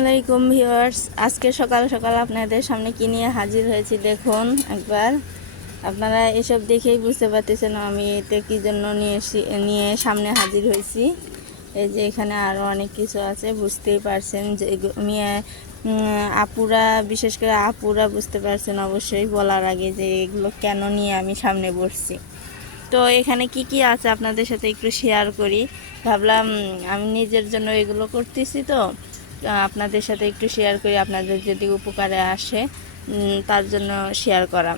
আসসালামু আলাইকুম ভিউয়ার্স, আজকে সকাল সকাল আপনাদের সামনে কি নিয়ে হাজির হয়েছি দেখুন একবার। আপনারা এসব দেখেই বুঝতে পারতেছেন আমি এটা কি জন্য নিয়ে সামনে হাজির হয়েছি। এই যে এখানে আরও অনেক কিছু আছে, বুঝতেই পারছেন যে আপুরা, বিশেষ করে আপুরা বুঝতে পারছেন অবশ্যই বলার আগে যে এগুলো কেন নিয়ে আমি সামনে বসছি। তো এখানে কি কি আছে আপনাদের সাথে একটু শেয়ার করি, ভাবলাম আমি নিজের জন্য এগুলো করতেছি, তো আপনাদের সাথে একটু শেয়ার করি, আপনাদের যদি উপকারে আসে তার জন্য শেয়ার করা।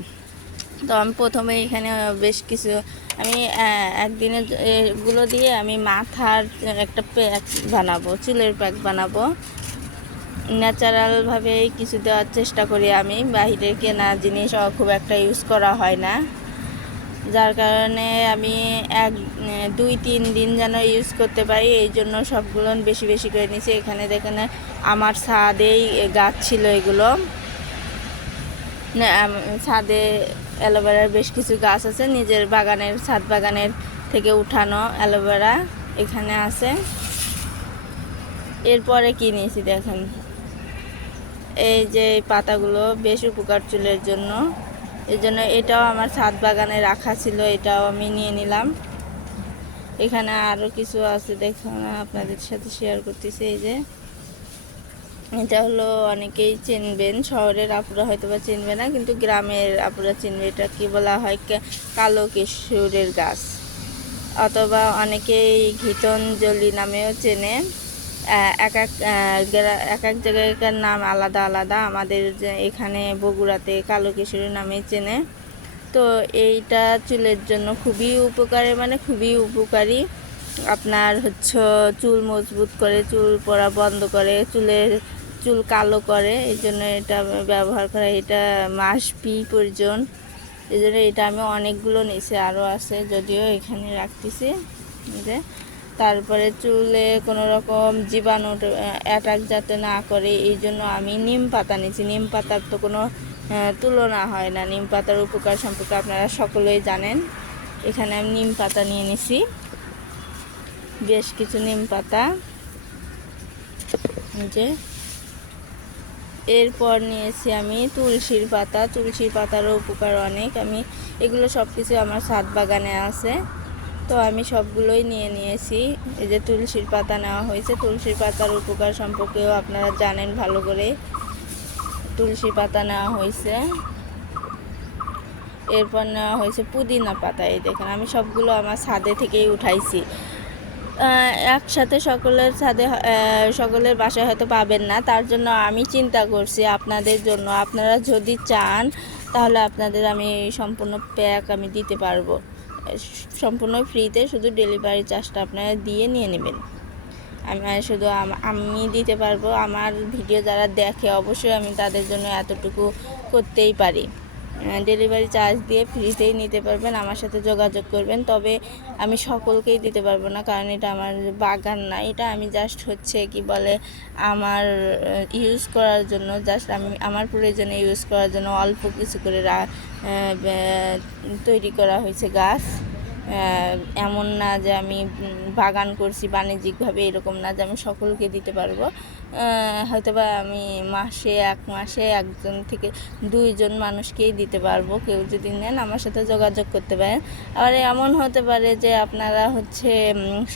তো আমি প্রথমে এখানে বেশ কিছু আমি একদিনে এগুলো দিয়ে আমি মাথার একটা প্যাক বানাবো, চুলের প্যাক বানাবো। ন্যাচারালভাবেই কিছু দেওয়ার চেষ্টা করি আমি, বাইরে কেনা জিনিস খুব একটা ইউজ করা হয় না, যার কারণে আমি 2-3 দিন যেন ইউজ করতে পারি, এই জন্য সবগুলো বেশি বেশি করে নিয়েছি। এখানে দেখেন আমার ছাদেই গাছ ছিল, এগুলো ছাদে অ্যালোভেরার বেশ কিছু গাছ আছে, নিজের বাগানের ছাদ বাগানের থেকে উঠানো অ্যালোভেরা এখানে আছে। এরপরে কি নিয়েছি দেখেন, এই যে পাতাগুলো বেশ উপকার চুলের জন্য, এই জন্য এটাও আমার ছাদ বাগানে রাখা ছিল, এটাও আমি নিয়ে নিলাম। এখানে আরও কিছু আছে দেখুন, আপনাদের সাথে শেয়ার করতেছি। এই যে এটা হলো, অনেকেই চিনবেন, শহরের আপুরা হয়তো বা চিনবে না, কিন্তু গ্রামের আপুরা চিনবে। এটা কি বলা হয়, কালো কেশরের গাছ, অথবা অনেকেই গীতাঞ্জলি নামেও চেনে। এক এক জায়গায় নাম আলাদা আলাদা, আমাদের এখানে বগুড়াতে কালো কেশরী নামে চেনে। তো এইটা চুলের জন্য খুবই উপকারী, মানে খুবই উপকারী। আপনার চুল মজবুত করে, চুল পড়া বন্ধ করে, চুল কালো করে, এই জন্য এটা ব্যবহার করা। এটা মাসবি প্রয়োজন, এই জন্য এটা আমি অনেকগুলো নিয়েছি, আরও আছে যদিও এখানে রাখতেছি। তারপরে চুলে কোনো রকম জীবাণু অ্যাটাক যাতে না করে, এই জন্য আমি নিম পাতা নিয়েছি। নিম পাতার তো কোনো তুলনা হয় না, নিম পাতার উপকার সম্পর্কে আপনারা সকলেই জানেন। এখানে আমি নিম পাতা নিয়ে নিছি, বেশ কিছু নিম পাতা। যে এরপর নিয়েছি আমি তুলসীর পাতা, তুলসীর পাতারও উপকার অনেক। আমি এগুলো সব কিছু আমার ছাদ বাগানে আছে, তো আমি সবগুলোই নিয়ে নিয়েছি। এই যে তুলসীর পাতা নেওয়া হয়েছে, তুলসীর পাতার উপকার সম্পর্কেও আপনারা জানেন ভালো করে। তুলসী পাতা নেওয়া হয়েছে, এরপর নেওয়া হয়েছে পুদিনা পাতা। এই দেখেন আমি সবগুলো আমার ছাদে থেকেই উঠাইছি। একসাথে সকলের বাসায় হয়তো পাবেন না, তার জন্য আমি চিন্তা করছি আপনাদের জন্য। আপনারা যদি চান তাহলে আপনাদের আমি সম্পূর্ণ প্যাক আমি দিতে পারবো, সম্পূর্ণ ফ্রিতে, শুধু ডেলিভারি চার্জটা আপনারা দিয়ে নিয়ে নেবেন। শুধু আমি দিতে পারবো। আমার ভিডিও যারা দেখে অবশ্যই আমি তাদের জন্য এতটুকু করতেই পারি। ডেলিভারি চার্জ দিয়ে ফ্রিতেই নিতে পারবেন, আমার সাথে যোগাযোগ করবেন। তবে আমি সকলকেই দিতে পারবো না, কারণ এটা আমার বাগান না, এটা আমি জাস্ট কি বলে আমার ইউজ করার জন্য, জাস্ট আমি আমার প্রয়োজনে ইউজ করার জন্য অল্প কিছু করে তৈরি করা হয়েছে গাছ। এমন না যে আমি বাগান করছি বাণিজ্যিকভাবে, এরকম না যে আমি সকলকে দিতে পারবো। হয়তোবা আমি এক মাসে 1 থেকে 2 মানুষকেই দিতে পারবো। কেউ যদি নেন আমার সাথে যোগাযোগ করতে পারেন। আবার এমন হতে পারে যে আপনারা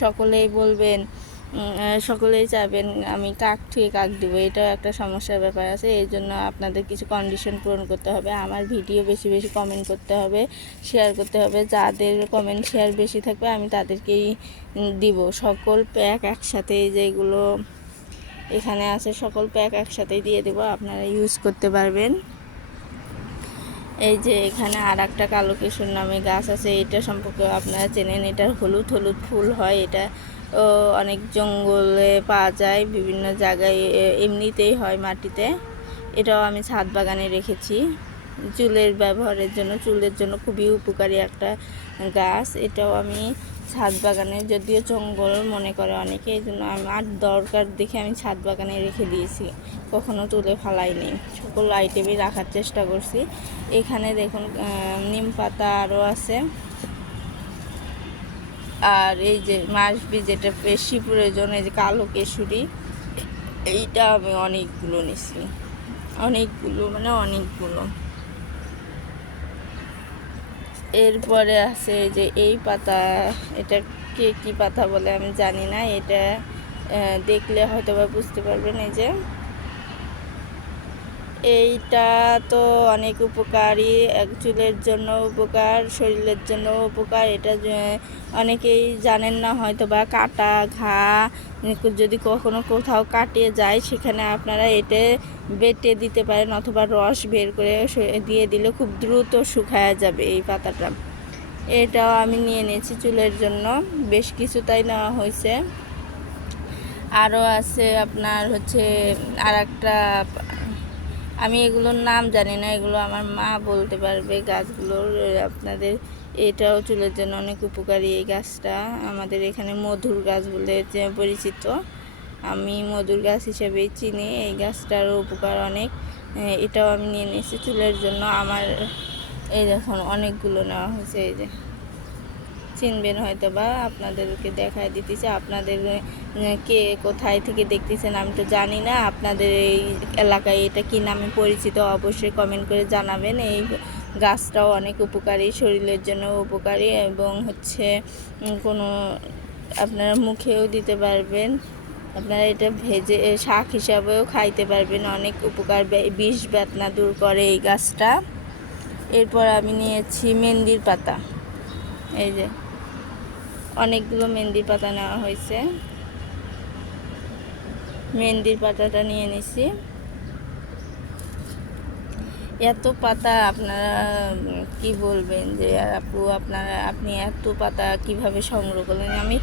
সকলেই বলবেন, সকলেই চাইবেন আমি কাক ঠিক কাক দিব, এটাও একটা সমস্যার ব্যাপার আছে। এই জন্য আপনাদের কিছু কন্ডিশন পূরণ করতে হবে, আমার ভিডিও বেশি বেশি কমেন্ট করতে হবে, শেয়ার করতে হবে। যাদের কমেন্ট শেয়ার বেশি থাকবে আমি তাদেরকেই দিব সকল প্যাক একসাথে, যেগুলো এখানে আছে সকল প্যাক একসাথেই দিয়ে দেবো, আপনারা ইউজ করতে পারবেন। এই যে এখানে আর একটা কালো কেশর নামে গাছ আছে, এটা সম্পর্কে আপনারা চেনেন। এটার হলুদ হলুদ ফুল হয়, এটা অনেক জঙ্গলে পাওয়া যায়, বিভিন্ন জায়গায় এমনিতেই হয় মাটিতে। এটাও আমি ছাদ বাগানে রেখেছি চুলের ব্যবহারের জন্য, চুলের জন্য খুবই উপকারী একটা গাছ। এটাও আমি ছাদ বাগানে, যদিও জঙ্গল মনে করে অনেকে, এই জন্য আমার দরকার দেখে আমি ছাদ বাগানে রেখে দিয়েছি, কখনো তুলে ফালাইনি, সকল আইটেমই রাখার চেষ্টা করছি। এখানে দেখুন নিম পাতা আরও আছে, আর এই যে মাসবি যেটা বেশি প্রয়োজন, এই যে কালো কেশরী, এইটা আমি অনেকগুলো নিছি, অনেকগুলো মানে অনেকগুলো। এরপরে আছে যে এই পাতা, এটা কে কী পাতা বলে আমি জানি না, এটা দেখলে হয়তো বা বুঝতে পারবেন। এই যে এইটা তো অনেক উপকারী, চুলের জন্য উপকার, শরীরের জন্য উপকার। এটা অনেকেই জানেন না হয়তো বা, কাটা ঘা যদি কখনো কোথাও কাটে যায় সেখানে আপনারা এটা বেটে দিতে পারেন, অথবা রস বের করে দিয়ে দিলে খুব দ্রুত শুকায়া যাবে এই পাতাটা। এটাও আমি নিয়ে নিয়েছি চুলের জন্য, বেশ কিছুটাই নেওয়া হয়েছে। আরও আছে আপনার হচ্ছে আর একটা, আমি এগুলোর নাম জানি না, এগুলো আমার মা বলতে পারবে গাছগুলোর। আপনাদের এটাও চুলের জন্য অনেক উপকারী। এই গাছটা আমাদের এখানে মধুর গাছ বলে পরিচিত, আমি মধুর গাছ হিসেবেই চিনি। এই গাছটারও উপকার অনেক। এটাও আমি নিয়ে নিয়েছি চুলের জন্য। আমার এই দেখুন অনেকগুলো নেওয়া হয়েছে। এই যে চিনবেন হয়তো বা, আপনাদেরকে দেখায় দিতেছে। আপনাদের কে কোথায় থেকে দেখতেছেন আমি তো জানি না, আপনাদের এই এলাকায় এটা কী নামে পরিচিত অবশ্যই কমেন্ট করে জানাবেন। এই গাছটাও অনেক উপকারী, শরীরের জন্য উপকারী, এবং হচ্ছে কোনো আপনারা মুখেও দিতে পারবেন, আপনারা এটা ভেজে শাক হিসাবেও খাইতে পারবেন, অনেক উপকার, বিষ বাতনা দূর করে এই গাছটা। এরপর আমি নিয়েছি মেহেন্দির পাতা। এই যে অনেকগুলো মেহেন্দির পাতা নেওয়া হয়েছে, মেহেন্দির পাতাটা নিয়ে নিছি। এত পাতা আপনারা কি বলবেন যে আপু আপনি এত পাতা কিভাবে সংগ্রহ করলেন? আমি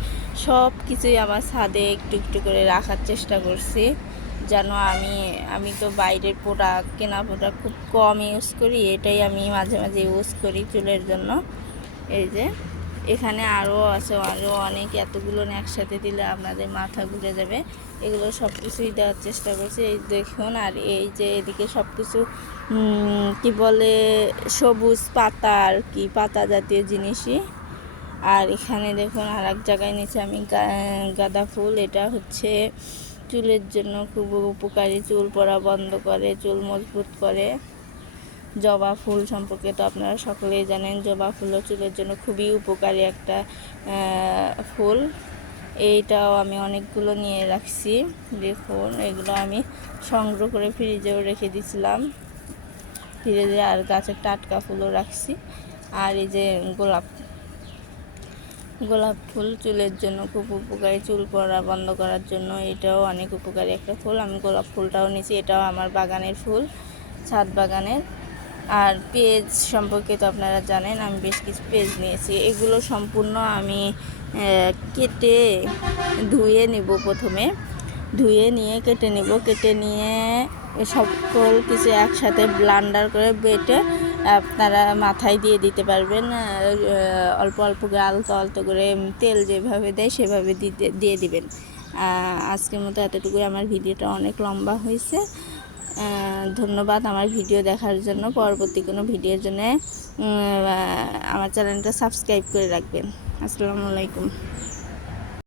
সব কিছুই আমার ছাদে একটু একটু করে রাখার চেষ্টা করছি, যেন আমি তো বাইরের প্রোডাক্ট, কেনা প্রোডাক্ট খুব কম ইউজ করি, এটাই আমি মাঝে মাঝে ইউজ করি চুলের জন্য। এই যে এখানে আরও আছে, আরও অনেক, এতগুলো একসাথে দিলে আপনাদের মাথা ঘুরে যাবে। এগুলো সব কিছুই দেওয়ার চেষ্টা করছি। এই দেখুন, আর এই যে এদিকে সব কিছু কি বলে সবুজ পাতা, আর কি পাতা জাতীয় জিনিসই। আর এখানে দেখুন আর এক জায়গায় নিচে আমি গাঁদা ফুল, এটা হচ্ছে চুলের জন্য খুব উপকারী, চুল পড়া বন্ধ করে, চুল মজবুত করে। জবা ফুল সম্পর্কে তো আপনারা সকলেই জানেন, জবা ফুলও চুলের জন্য খুবই উপকারী একটা ফুল। এইটাও আমি অনেকগুলো নিয়ে রাখছি। দেখুন এগুলো আমি সংগ্রহ করে ফ্রিজেও রেখে দিয়েছিলাম, ফ্রিজে। আর গাছের টাটকা ফুলও রাখছি। আর এই যে গোলাপ ফুল চুলের জন্য খুব উপকারী, চুল পড়া বন্ধ করার জন্য এটাও অনেক উপকারী একটা ফুল। আমি গোলাপ ফুলটাও নিয়েছি, এটাও আমার বাগানের ফুল, ছাদ বাগানের। আর পেঁয়াজ সম্পর্কে তো আপনারা জানেন, আমি বেশ কিছু পেঁয়াজ নিয়েছি। এগুলো সম্পূর্ণ আমি কেটে ধুয়ে নেব, প্রথমে ধুয়ে নিয়ে কেটে নেব, কেটে নিয়ে সকল কিছু একসাথে ব্লান্ডার করে বেটে আপনারা মাথায় দিয়ে দিতে পারবেন। অল্প অল্প করে আলতো আলতো করে তেল যেভাবে দেয় সেভাবে দিয়ে দিবেন। আজকের মতো এতটুকুই। আমার ভিডিওটা অনেক লম্বা হয়েছে। ধন্যবাদ আমার ভিডিও দেখার জন্য। পরবর্তী কোনো ভিডিওর জন্য আমার চ্যানেলটা সাবস্ক্রাইব করে রাখবেন। আসসালামু আলাইকুম।